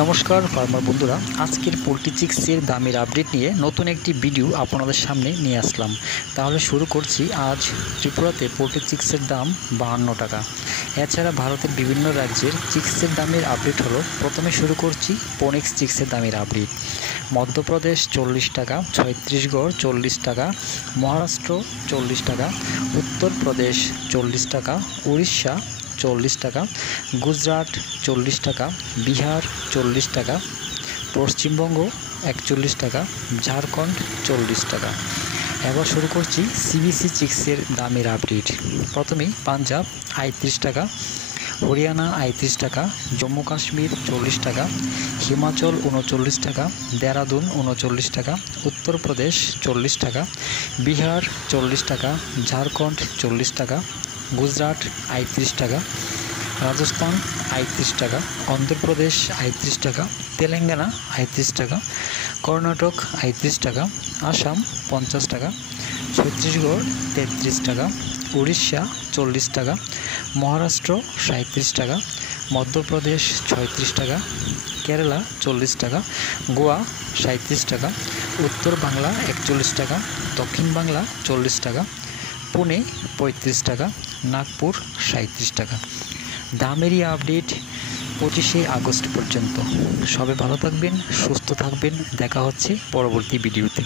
নমস্কার ফার্মার বন্ধুরা, আজকের পোলট্রি চিক্সের দামের আপডেট নিয়ে নতুন একটি ভিডিও আপনাদের সামনে নিয়ে আসলাম। তাহলে শুরু করছি। আজ ত্রিপুরাতে পোলট্রি চিক্সের দাম 52 টাকা। এছাড়া ভারতের বিভিন্ন রাজ্যের চিক্সের দামের আপডেট হলো। প্রথমে শুরু করছি পোনেক্স চিক্সের দামের আপডেট। মধ্যপ্রদেশ 40 টাকা, ছত্তিশগড় 40 টাকা, মহারাষ্ট্র 40 টাকা, উত্তরপ্রদেশ 40 টাকা, উড়িষ্যা 40 টাকা, গুজরাট 40 টাকা, বিহার 40 টাকা, পশ্চিমবঙ্গ 41 টাকা, ঝাড়খণ্ড 40 টাকা। এবার শুরু করছি সিবিসি চিক্সের দামের আপডেট। প্রথমেই পাঞ্জাব 38 টাকা, হরিয়ানা 38 টাকা, জম্মু কাশ্মীর 40 টাকা, হিমাচল 39 টাকা, দেরাদুন 39 টাকা, উত্তরপ্রদেশ 40 টাকা, বিহার 40 টাকা, ঝাড়খণ্ড 40 টাকা, গুজরাট 38 টাকা, রাজস্থান 38 টাকা, অন্ধ্রপ্রদেশ 38 টাকা, তেলেঙ্গানা 38 টাকা, কর্ণাটক 38 টাকা, আসাম 50 টাকা, ছত্তিশগড় 33 টাকা, উড়িষ্যা 40 টাকা, মহারাষ্ট্র 37 টাকা, মধ্যপ্রদেশ 36 টাকা, কেরালা 40 টাকা, গোয়া 37 টাকা, উত্তর বাংলা 41 টাকা, দক্ষিণ বাংলা 40 টাকা, পুনে 35 টাকা, নাগপুর 37 টাকা। দামেরই আপডেট 25শে আগস্ট পর্যন্ত। সবাই ভালো থাকবেন, সুস্থ থাকবেন। দেখা হচ্ছে পরবর্তী ভিডিওতে।